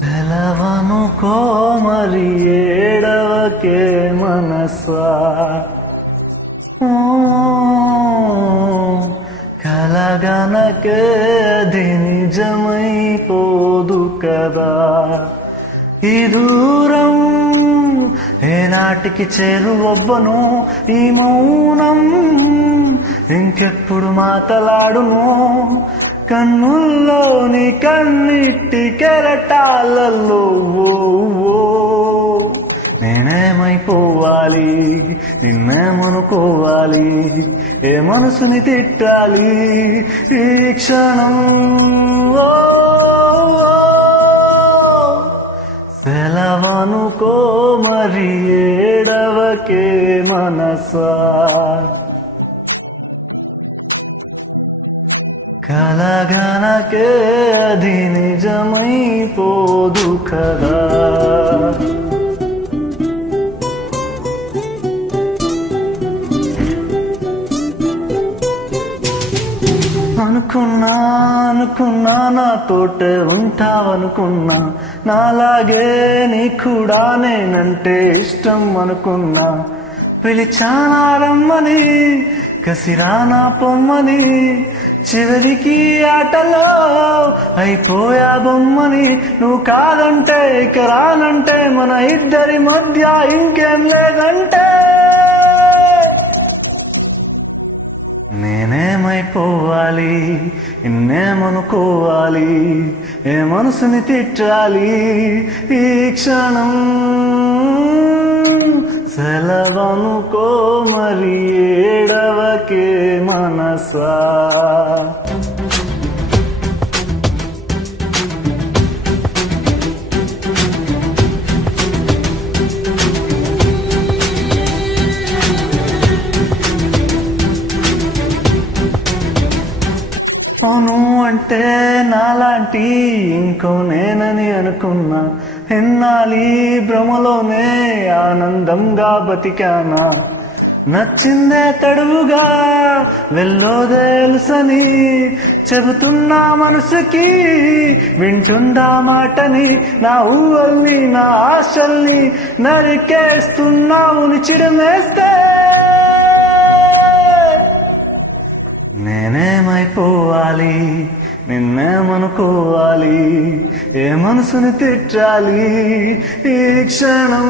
సెలవనుకో మరి ఏడవకే మనసా, కలగనకే అది నిజమైపోదు కదా. ఈ దూరం ఏనాటికి చేరువవ్వను, ఈ మౌనం ఇంకెప్పుడు మాట్లాడును. కన్నుల్లోని కన్నిటి కెరటాలలో నేనేమైపోవాలి, నిన్నేమనుకోవాలి, ఏ మనసుని తిట్టాలి ఈ క్షణం. సెలవనుకో మరి ఏడవకే మనసా, కలగనకే అది నిజమైపోదు కదా. అనుకున్నా నాతోటే ఉంటావనుకున్నా, నాలాగే నీ కూడా నేనంటే ఇష్టం అనుకున్నా. పిలిచానా రమ్మని, కసిరానా పొమ్మని, చివరికి ఆటలో అయిపోయా బొమ్మని. నువ్వు కాదంటే ఇక రానంటే, మన ఇద్దరి మధ్య ఇంకేం లేదంటే నేనేమైపోవాలి, నిన్నేమనుకోవాలి, ఏ మనసుని తిట్టాలి ఈ క్షణం. సెలవనుకో మరి ఏడవకే మనసా. అవును అంటే నాలాంటి ఇంకో నేనని అనుకున్నా, ఎన్నాలి భ్రమలోనే ఆనందంగా బతికానా. నచ్చిందే తడువుగా వెళ్ళోదేలుసని చెబుతున్నా మనసుకి, వింటుందా మాటని. నా ఊహల్ని నా ఆశల్ని నరికేస్తున్నావు చిడమేస్తే. నేనేమైపోవాలి, నిన్నేమనుకోవాలి, ఏ మనసుని తిట్టాలి ఈ క్షణం.